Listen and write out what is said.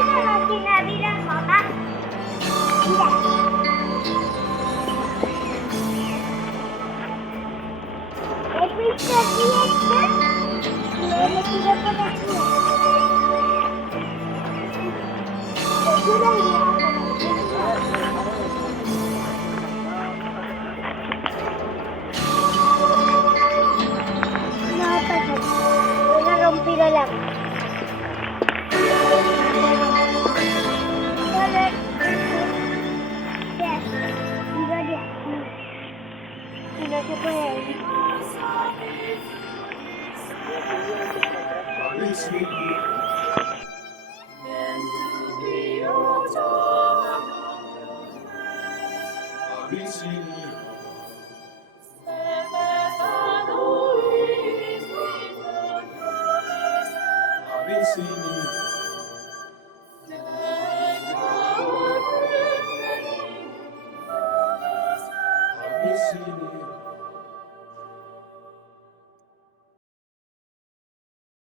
una máquina, mira, mamá. Mira. He visto aquí esta y le he metido por aquí. Yo la iría a poner. No pasa nada. Voy a romper la máquina. Y no se puede ir.